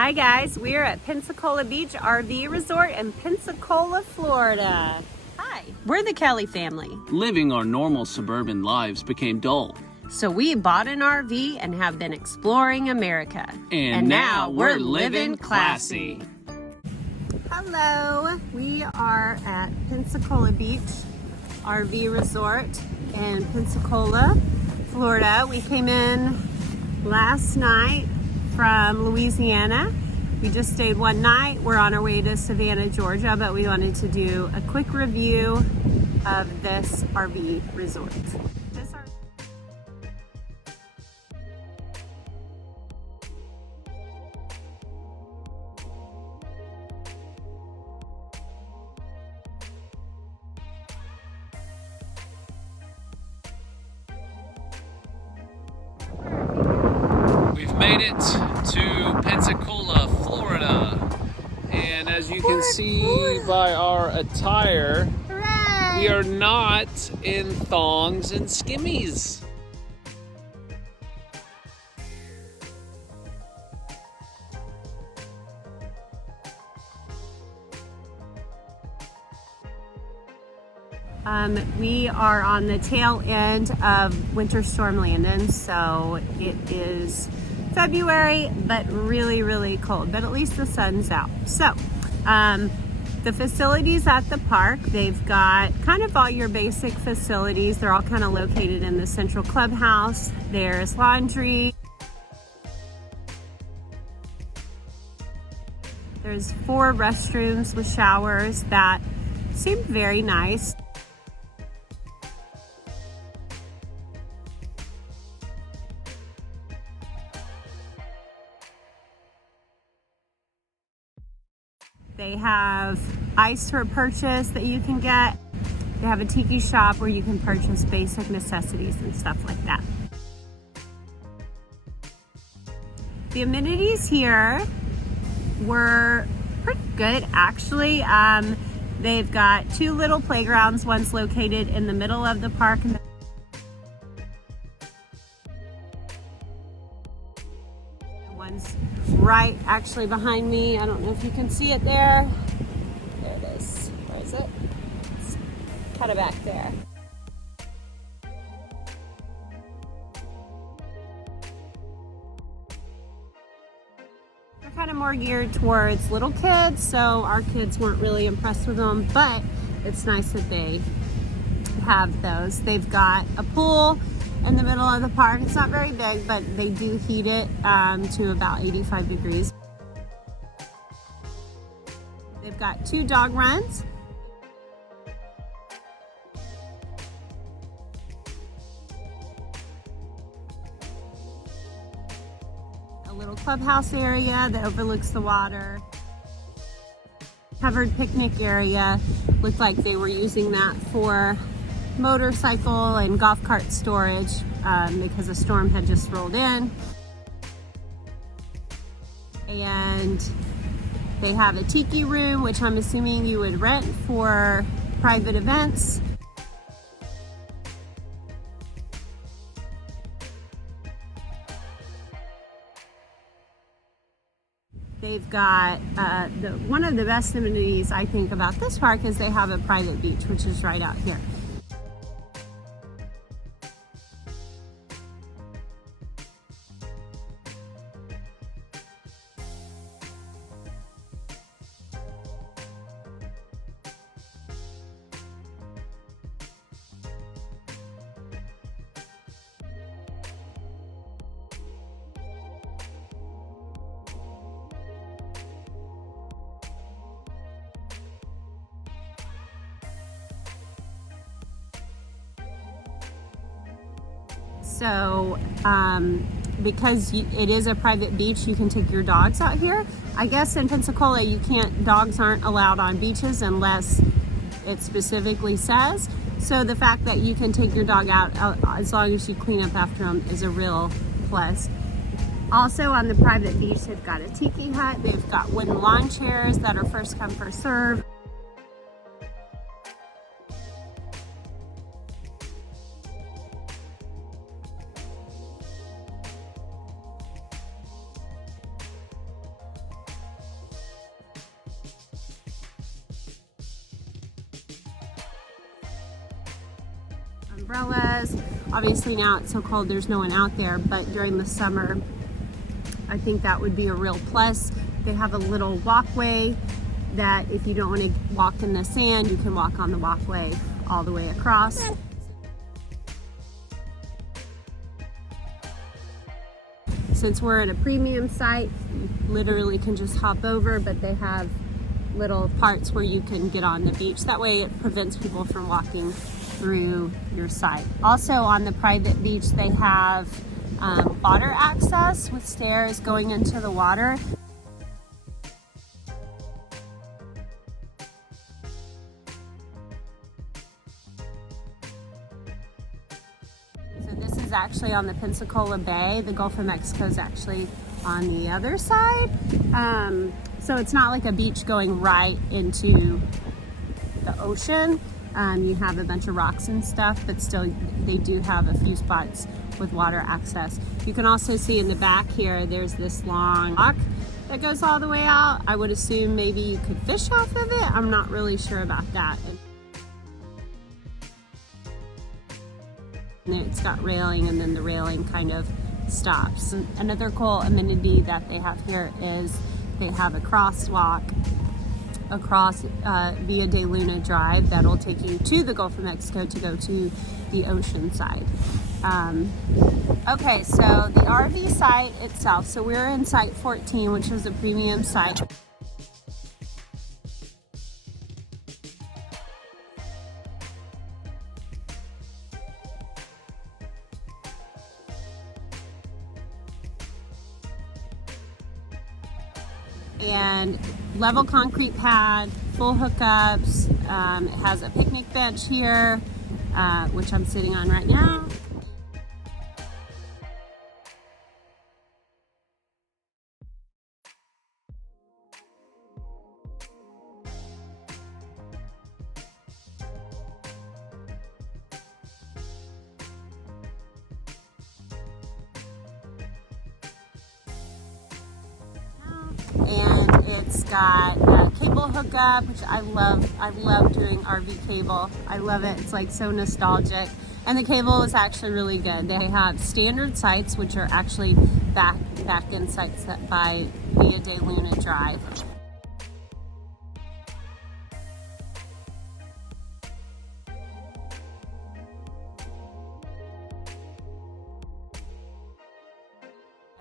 Hi guys, we're at Pensacola Beach RV Resort in Pensacola, Florida. Hi, we're the Kelly family. Living our normal suburban lives became dull. So we bought an RV and have been exploring America. And now we're living classy. Hello, we are at Pensacola Beach RV Resort in Pensacola, Florida. We came in last night from Louisiana. We just stayed one night. We're on our way to Savannah, Georgia, but we wanted to do a quick review of this RV resort. We've made it to Pensacola, Florida. And as you can see by our attire, we are not in thongs and skimmies. We are on the tail end of Winter Storm Landon, so it is February, but really, really cold, but at least the sun's out. So, the facilities at the park, they've got kind of all your basic facilities. They're all kind of located in the central clubhouse. There's laundry. There's 4 restrooms with showers that seem very nice. They have ice for purchase that you can get. They have a tiki shop where you can purchase basic necessities and stuff like that. The amenities here were pretty good, actually. They've got 2 little playgrounds. One's located in the middle of the park. One's right actually behind me. I don't know if you can see it there. There it is. Where is it? It's kind of back there. They're kind of more geared towards little kids, so our kids weren't really impressed with them, but it's nice that they have those. They've got a pool in the middle of the park. It's not very big, but they do heat it to about 85 degrees. They've got 2 dog runs. A little clubhouse area that overlooks the water. Covered picnic area. Looked like they were using that for motorcycle and golf cart storage because a storm had just rolled in. And they have a tiki room, which I'm assuming you would rent for private events. They've got one of the best amenities I think about this park is they have a private beach, which is right out here. So because it is a private beach, you can take your dogs out here. I guess in Pensacola, dogs aren't allowed on beaches unless it specifically says. So the fact that you can take your dog out as long as you clean up after them is a real plus. Also on the private beach, they've got a tiki hut. They've got wooden lawn chairs that are first come, first serve. umbrellas. Obviously now it's so cold there's no one out there, but during the summer I think that would be a real plus. They have a little walkway that if you don't want to walk in the sand, you can walk on the walkway all the way across. Since we're at a premium site, you literally can just hop over, but they have little parts where you can get on the beach. That way it prevents people from walking through your site. Also on the private beach, they have water access with stairs going into the water. So this is actually on the Pensacola Bay. The Gulf of Mexico is actually on the other side. So it's not like a beach going right into the ocean. You have a bunch of rocks and stuff, but still they do have a few spots with water access. You can also see in the back here, there's this long dock that goes all the way out. I would assume maybe you could fish off of it. I'm not really sure about that. And then it's got railing, and then the railing kind of stops. Another cool amenity that they have here is they have a crosswalk across Via de Luna Drive that'll take you to the Gulf of Mexico to go to the ocean side. Okay, so the RV site itself, so we're in site 14, which is a premium site. And level concrete pad, full hookups. It has a picnic bench here, which I'm sitting on right now. And it's got a cable hookup, which I love. I love doing RV cable. I love it. It's like so nostalgic. And the cable is actually really good. They have standard sites, which are actually back-end sites that by Via de Luna Drive.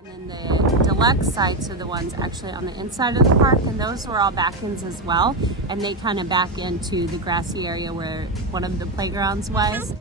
And then the deluxe sites are the ones actually on the inside of the park, and those were all back ends as well. And they kind of back into the grassy area where one of the playgrounds was.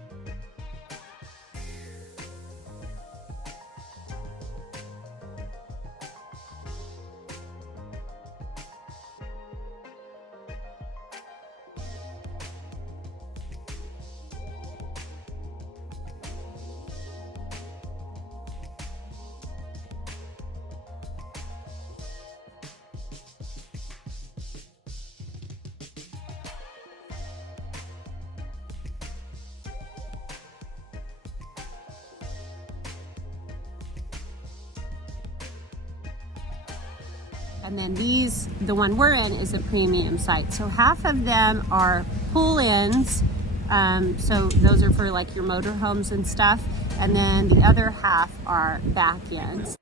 And then these, the one we're in, is a premium site. So half of them are pull-ins. So those are for like your motorhomes and stuff. And then the other half are back ends.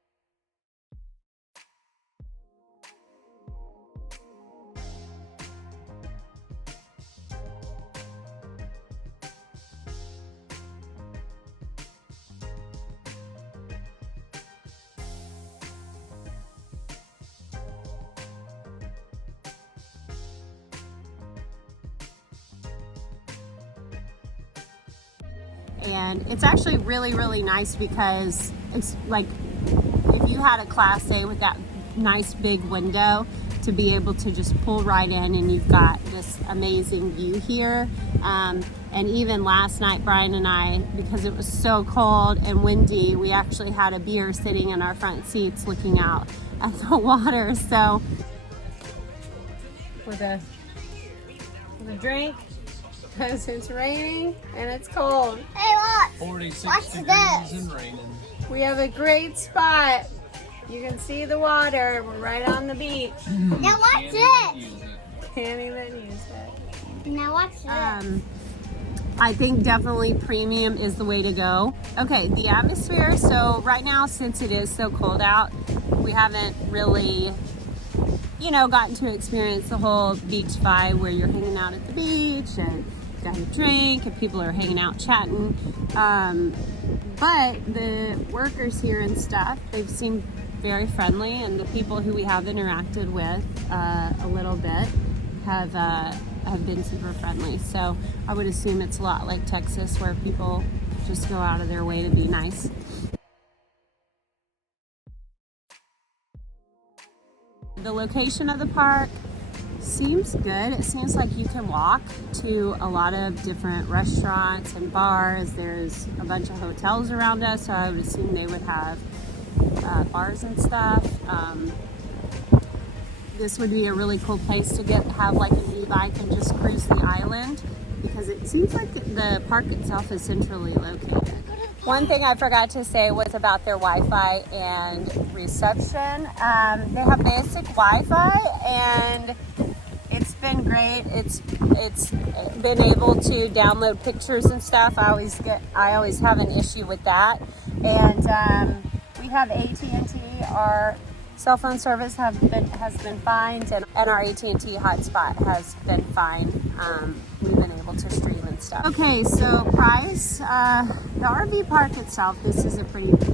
And it's actually really, really nice because it's like if you had a Class A with that nice big window to be able to just pull right in, and you've got this amazing view here. And even last night, Brian and I, because it was so cold and windy, we actually had a beer sitting in our front seats looking out at the water. So with a drink, because it's raining and it's cold. Hey, look! 46 degrees and raining. We have a great spot. You can see the water. We're right on the beach. Now watch it! Can't even use it. Now watch it. I think definitely premium is the way to go. Okay, the atmosphere. So right now, since it is so cold out, we haven't really, you know, gotten to experience the whole beach vibe where you're hanging out at the beach and got a drink and people are hanging out chatting. But the workers here and stuff, they've seemed very friendly, and the people who we have interacted with a little bit have been super friendly. So I would assume it's a lot like Texas, where people just go out of their way to be nice. The location of the park seems good. It seems like you can walk to a lot of different restaurants and bars. There's a bunch of hotels around us, so I would assume they would have bars and stuff. This would be a really cool place to have like an e-bike and just cruise the island, because it seems like the park itself is centrally located. One thing I forgot to say was about their Wi-Fi and reception. They have basic Wi-Fi, and it's been great. It's been able to download pictures and stuff. I always have an issue with that. And we have AT&T. Our cell phone service has been fine, and our AT&T hotspot has been fine. We've been able to stream and stuff. Okay, so price, the RV park itself, this is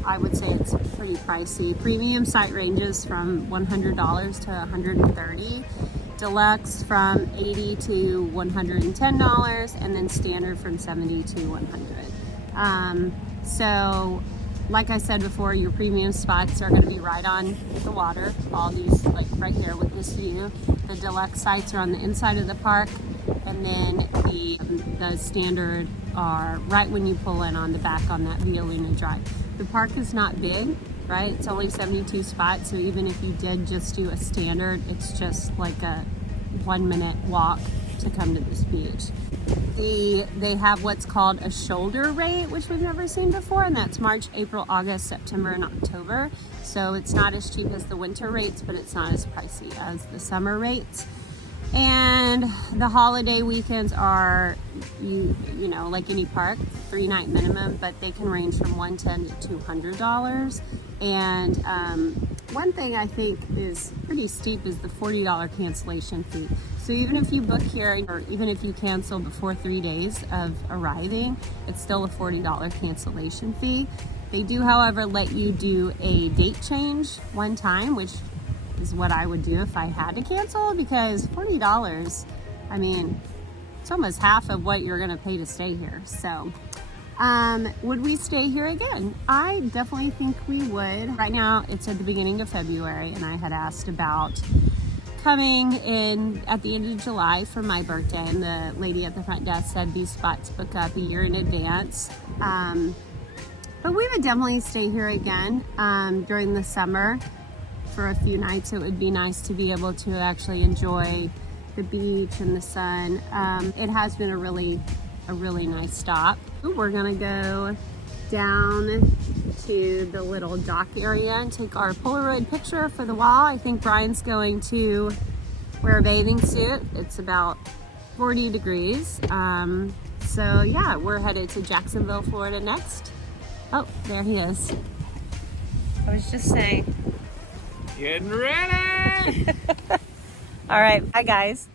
I would say it's pretty pricey. Premium site ranges from $100 to $130. Deluxe from $80 to $110, and then standard from $70 to $100. So like I said before, your premium spots are going to be right on the water. All these, like right here with this view. The deluxe sites are on the inside of the park, and then the standard are right when you pull in on the back on that Via Luna Drive. The park is not big, right? It's only 72 spots, so even if you did just do a standard, it's just like a 1-minute walk to come to this beach. They have what's called a shoulder rate, which we've never seen before, and that's March, April, August, September, and October. So it's not as cheap as the winter rates, but it's not as pricey as the summer rates. And the holiday weekends are, you know, like any park, 3-night minimum, but they can range from $110 to $200. And one thing I think is pretty steep is the $40 cancellation fee. So even if you book here, or even if you cancel before 3 days of arriving, it's still a $40 cancellation fee. They do, however, let you do a date change one time, which is what I would do if I had to cancel, because $40, I mean, it's almost half of what you're gonna pay to stay here. So would we stay here again? I definitely think we would. Right now it's at the beginning of February, and I had asked about coming in at the end of July for my birthday, and the lady at the front desk said these spots book up a year in advance. But we would definitely stay here again during the summer for a few nights. It would be nice to be able to actually enjoy the beach and the sun. It has been a really nice stop. We're gonna go down to the little dock area and take our Polaroid picture for the wall. I think Brian's going to wear a bathing suit. It's about 40 degrees. So yeah, we're headed to Jacksonville, Florida next. Oh, there he is. I was just saying. Getting ready! All right, bye guys.